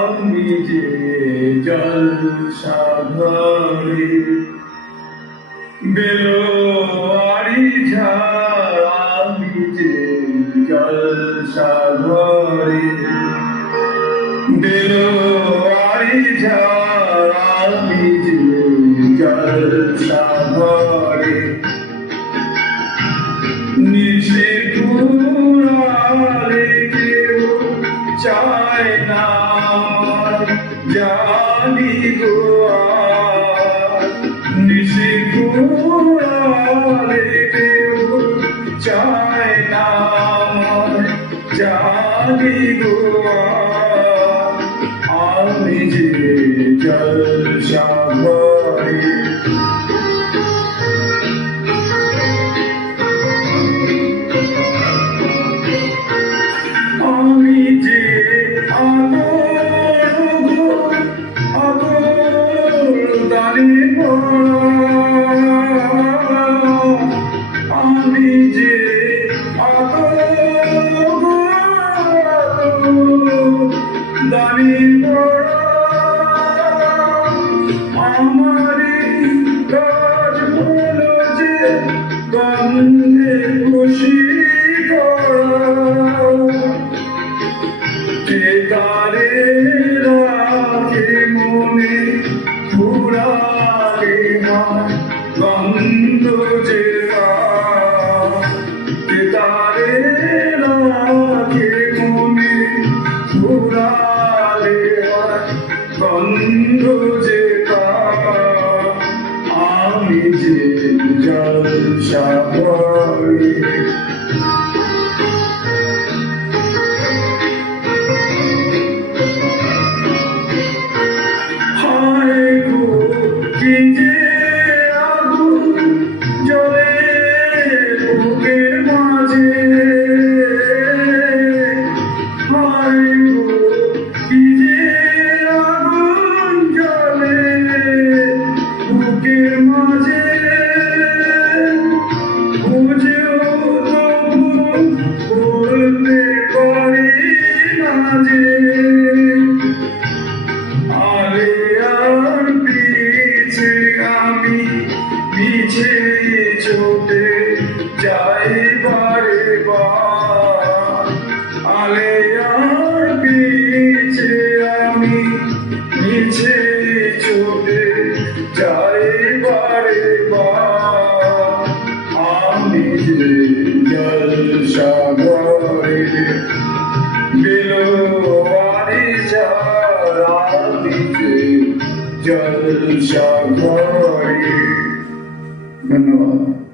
আমি যে জলসাঘরে বেলোয়ারি ঝাড়, আমি যে জলসাঘরে বেলোয়ারি ঝাড়, আমি যে জলসাঘরে নিশে পুরালে কেউ চায় না জানি গো নিশে পুরালে কেউ চায় না জানি গো আমি যে জলসাঘরে আমি যে দানি আমি যে দানি আমারি কাজ হলো যে গন্ধে খুশি তারে রাখে মনে ফুরালে গন্ধ যে তারে রাখে মনে ফুরালে গন্ধ যে আমি যে জলসাঘরে কি যে আগুন জ্বলে বুকের মাঝে, কি যে আগুন জ্বলে বুকের মাঝে, বুঝেও তবু বলতে পারি না যে আমি পিছে ছুটে যাই বারে বার আলে আর পিছে আমি পিছে ছুটে যাই বারে বার আমি যে জলসাঘরে বেলোয়ারি ঝাড়, আমি যে জলসাঘরে। ধন্যবাদ।